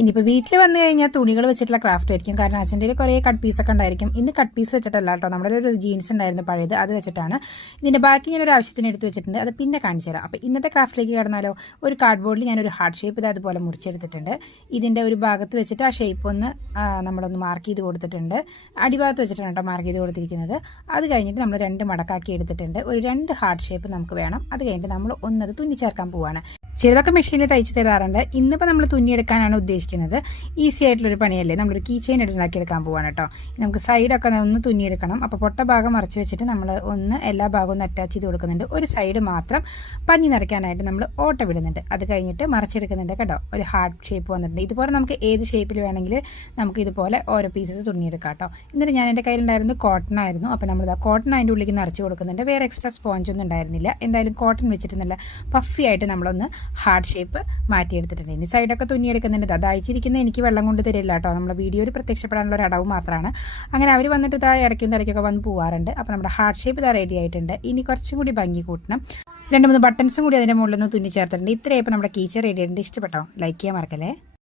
ഇനിയിപ്പോൾ വീട്ടിൽ വന്നു കഴിഞ്ഞാൽ തുണികൾ വെച്ചിട്ടുള്ള ക്രാഫ്റ്റ് ആയിരിക്കും. കാരണം അച്ഛൻ്റെ കുറേ കട്ട് പീസൊക്കെ ഉണ്ടായിരിക്കും. ഇന്ന് കട്ട് പീസ് വെച്ചിട്ടല്ല കേട്ടോ, നമ്മുടെ ഒരു ജീൻസ് ഉണ്ടായിരുന്നു പഴയത്, അത് വെച്ചിട്ടാണ്. ഇതിൻ്റെ ബാക്കി ഞാനൊരു ആവശ്യത്തിന് എടുത്ത് വെച്ചിട്ടുണ്ട്, അത് പിന്നെ കാണിച്ചു തരാം. അപ്പോൾ ഇന്നത്തെ ക്രാഫ്റ്റിലേക്ക് കടന്നാലോ. ഒരു കാർഡ് ബോർഡിൽ ഞാനൊരു ഹാർട്ട് ഷേപ്പ് ഇത് അതുപോലെ മുറിച്ചെടുത്തിട്ടുണ്ട്. ഇതിൻ്റെ ഒരു ഭാഗത്ത് വെച്ചിട്ട് ആ ഷേപ്പ് ഒന്ന് നമ്മളൊന്ന് മാർക്ക് ചെയ്ത് കൊടുത്തിട്ടുണ്ട്. അടിഭാഗത്ത് വെച്ചിട്ടാണ് കേട്ടോ മാർക്ക് ചെയ്ത് കൊടുത്തിരിക്കുന്നത്. അത് കഴിഞ്ഞിട്ട് നമ്മൾ 2 മടക്കാക്കി എടുത്തിട്ടുണ്ട്. ഒരു 2 ഹാർട്ട് ഷേപ്പ് നമുക്ക് വേണം. അത് കഴിഞ്ഞിട്ട് നമ്മൾ ഒന്നത് തുന്നി ചേർക്കാൻ പോവുകയാണ്. ചിലതൊക്കെ മെഷീനിൽ തയ്ച്ച് തരാറുണ്ട്. ഇന്നിപ്പോൾ നമ്മൾ തുന്നിയെടുക്കാനാണ് ഉദ്ദേശിക്കുന്നത്. ഈസി ആയിട്ടുള്ളൊരു പണിയല്ലേ. നമ്മളൊരു കീ ചെയിൻ ഉണ്ടാക്കിയെടുക്കാൻ പോവാണ് കേട്ടോ. നമുക്ക് സൈഡൊക്കെ ഒന്ന് തുന്നിയെടുക്കണം. അപ്പോൾ പൊട്ട ഭാഗം മറച്ച് വെച്ചിട്ട് നമ്മൾ എല്ലാ ഭാഗവും ഒന്ന് അറ്റാച്ച് ചെയ്ത് കൊടുക്കുന്നുണ്ട്. ഒരു സൈഡ് മാത്രം പഞ്ഞി നിറയ്ക്കാനായിട്ട് നമ്മൾ ഓട്ട വിടുന്നുണ്ട്. അത് കഴിഞ്ഞിട്ട് മറച്ചെടുക്കുന്നുണ്ട് കേട്ടോ. ഒരു ഹാർട്ട് ഷേപ്പ് വന്നിട്ടുണ്ട്. ഇതുപോലെ നമുക്ക് ഏത് ഷേപ്പിൽ വേണമെങ്കിൽ നമുക്ക് ഇതുപോലെ ഓരോ പീസസ് തുന്നിയെടുക്കാം കേട്ടോ. എന്നിട്ട് ഞാൻ എൻ്റെ കയ്യിലുണ്ടായിരുന്നു കോട്ടൺ ആയിരുന്നു. അപ്പോൾ നമ്മൾ കോട്ടൺ അതിൻ്റെ ഉള്ളിലേക്ക് നിറച്ച് കൊടുക്കുന്നുണ്ട്. വേറെ എക്സ്ട്രാ സ്പോഞ്ച് ഒന്നും ഉണ്ടായിരുന്നില്ല. എന്തായാലും കോട്ടൺ വെച്ചിട്ട് നല്ല പഫി ആയിട്ട് നമ്മളൊന്ന് ഹാർട്ട് ഷേപ്പ് മാറ്റിയെടുത്തിട്ടുണ്ട്. ഇനി സൈഡൊക്കെ തുന്നിയെടുക്കുന്നുണ്ട്. അത് അയച്ചിരിക്കുന്നത് എനിക്ക് വെള്ളം കൊണ്ട് തരില്ല കേട്ടോ. നമ്മുടെ വീഡിയോയിൽ പ്രത്യക്ഷപ്പെടാനുള്ള ഒരു അടവ് മാത്രമാണ്. അങ്ങനെ അവർ വന്നിട്ട് ഇതാ ഇടയ്ക്കും തലയ്ക്കൊക്കെ വന്ന് പോവാറുണ്ട്. അപ്പോൾ നമ്മുടെ ഹാർട്ട് ഷേപ്പ് ഇതാ റെഡി ആയിട്ടുണ്ട്. ഇനി കുറച്ചും കൂടി ഭംഗി കൂട്ടണം. 2-3 ബട്ടൺസും കൂടി അതിൻ്റെ മുകളിൽ നിന്ന് തുന്നി ചേർത്തിട്ടുണ്ട്. ഇത്രയും ഇപ്പോൾ നമ്മുടെ കീച്ചർ റെഡി ആയിട്ടുണ്ട്. ഇഷ്ടപ്പെട്ടോ? ലൈക്ക് ചെയ്യാൻ മറക്കല്ലേ.